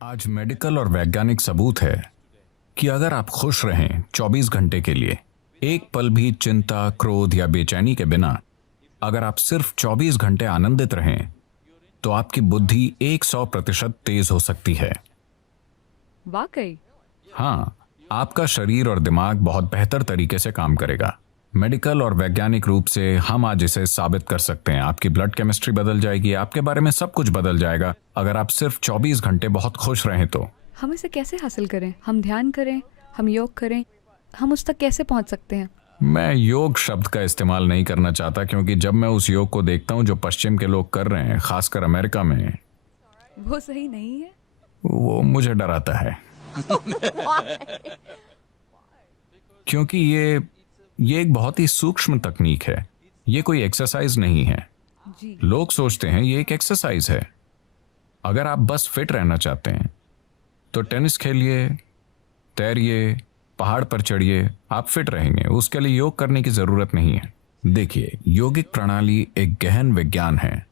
आज मेडिकल और वैज्ञानिक सबूत है कि अगर आप खुश रहें 24 घंटे के लिए, एक पल भी चिंता, क्रोध या बेचैनी के बिना, अगर आप सिर्फ 24 घंटे आनंदित रहें, तो आपकी बुद्धि 100% तेज हो सकती है। वाकई। हाँ, आपका शरीर और दिमाग बहुत बेहतर तरीके से काम करेगा। मेडिकल और वैज्ञानिक रूप से हम आज इसे साबित कर सकते हैं। आपकी ब्लड केमिस्ट्री बदल जाएगी, आपके बारे में सब कुछ बदल जाएगा अगर आप सिर्फ 24 घंटे बहुत खुश रहें तो। हम इसे कैसे हासिल करें? हम ध्यान करें, हम योग करें, हम उस तक कैसे पहुंच सकते हैं? मैं योग शब्द का इस्तेमाल नहीं करना चाहता, क्योंकि जब मैं उस योग को देखता हूं जो पश्चिम के लोग कर रहे हैं, खासकर अमेरिका में, वो सही नहीं है। वो मुझे डराता है। क्योंकि ये एक बहुत ही सूक्ष्म तकनीक है। ये कोई एक्सरसाइज नहीं है। जी। लोग सोचते हैं ये एक एक्सरसाइज है। अगर आप बस फिट रहना चाहते हैं तो टेनिस खेलिए, तैरिए, पहाड़ पर चढ़िए, आप फिट रहेंगे। उसके लिए योग करने की जरूरत नहीं है। देखिए, योगिक प्रणाली एक गहन विज्ञान है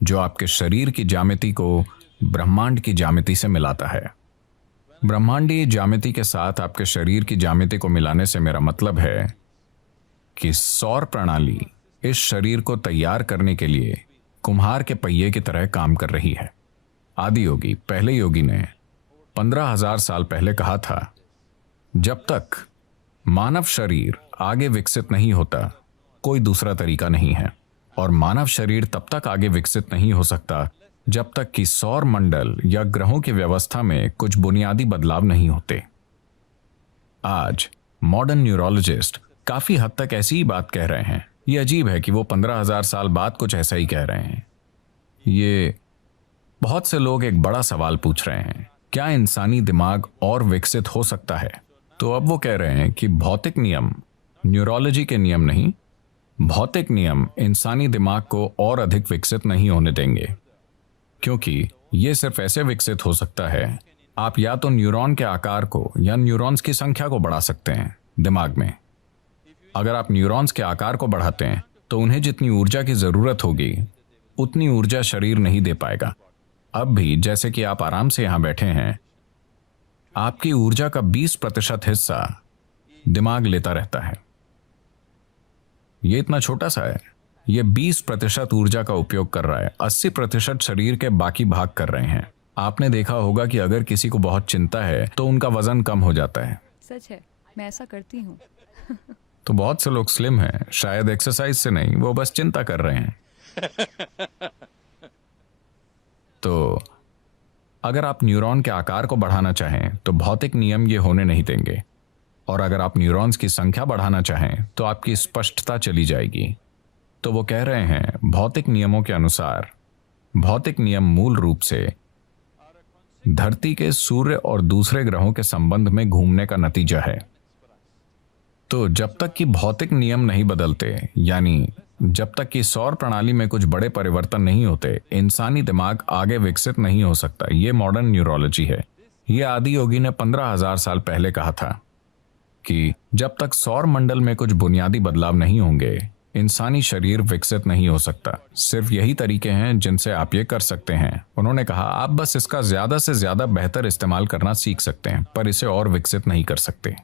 जो आपके शरीर की ज्यामिति को ब्रह्मांड की ज्यामिति से मिलाता है। ब्रह्मांडीय ज्यामिति के साथ आपके शरीर की ज्यामिति को मिलाने से मेरा मतलब है कि सौर प्रणाली इस शरीर को तैयार करने के लिए कुम्हार के पहिए की तरह काम कर रही है। आदि योगी, पहले योगी ने 15,000 साल पहले कहा था, जब तक मानव शरीर आगे विकसित नहीं होता, कोई दूसरा तरीका नहीं है। और मानव शरीर तब तक आगे विकसित नहीं हो सकता जब तक कि सौर मंडल या ग्रहों की व्यवस्था में कुछ बुनियादी बदलाव नहीं होते। आज मॉडर्न न्यूरोलॉजिस्ट काफी हद तक ऐसी ही बात कह रहे हैं। ये अजीब है कि वो 15,000 साल बाद कुछ ऐसा ही कह रहे हैं। ये बहुत से लोग एक बड़ा सवाल पूछ रहे हैं, क्या इंसानी दिमाग और विकसित हो सकता है? तो अब वो कह रहे हैं कि भौतिक नियम, न्यूरोलॉजी के नियम नहीं, भौतिक नियम इंसानी दिमाग को और अधिक विकसित नहीं होने देंगे, क्योंकि ये सिर्फ ऐसे विकसित हो सकता है, आप या तो न्यूरॉन के आकार को या न्यूरॉन्स की संख्या को बढ़ा सकते हैं दिमाग में। अगर आप न्यूरॉन्स के आकार को बढ़ाते हैं तो उन्हें जितनी ऊर्जा की जरूरत होगी उतनी ऊर्जा शरीर नहीं दे पाएगा। अब भी जैसे कि आप आराम से यहां बैठे हैं, आपकी ऊर्जा का 20% हिस्सा दिमाग लेता रहता है। ये इतना छोटा सा है, ये 20% ऊर्जा का उपयोग कर रहा है, 80% शरीर के बाकी भाग कर रहे हैं। आपने देखा होगा कि अगर किसी को बहुत चिंता है तो उनका वजन कम हो जाता है। सच है, मैं ऐसा करती हूँ। तो बहुत से लोग स्लिम हैं, शायद एक्सरसाइज से नहीं, वो बस चिंता कर रहे हैं। तो अगर आप न्यूरॉन के आकार को बढ़ाना चाहें तो भौतिक नियम ये होने नहीं देंगे, और अगर आप न्यूरॉन्स की संख्या बढ़ाना चाहें तो आपकी स्पष्टता चली जाएगी। तो वो कह रहे हैं, भौतिक नियमों के अनुसार भौतिक नियम मूल रूप से धरती के सूर्य और दूसरे ग्रहों के संबंध में घूमने का नतीजा है। तो जब तक कि भौतिक नियम नहीं बदलते, यानी जब तक कि सौर प्रणाली में कुछ बड़े परिवर्तन नहीं होते, इंसानी दिमाग आगे विकसित नहीं हो सकता। ये मॉडर्न न्यूरोलॉजी है। ये आदि योगी ने 15,000 साल पहले कहा था कि जब तक सौर मंडल में कुछ बुनियादी बदलाव नहीं होंगे, इंसानी शरीर विकसित नहीं हो सकता। सिर्फ यही तरीके हैं जिनसे आप ये कर सकते हैं। उन्होंने कहा, आप बस इसका ज्यादा से ज्यादा बेहतर इस्तेमाल करना सीख सकते हैं, पर इसे और विकसित नहीं कर सकते।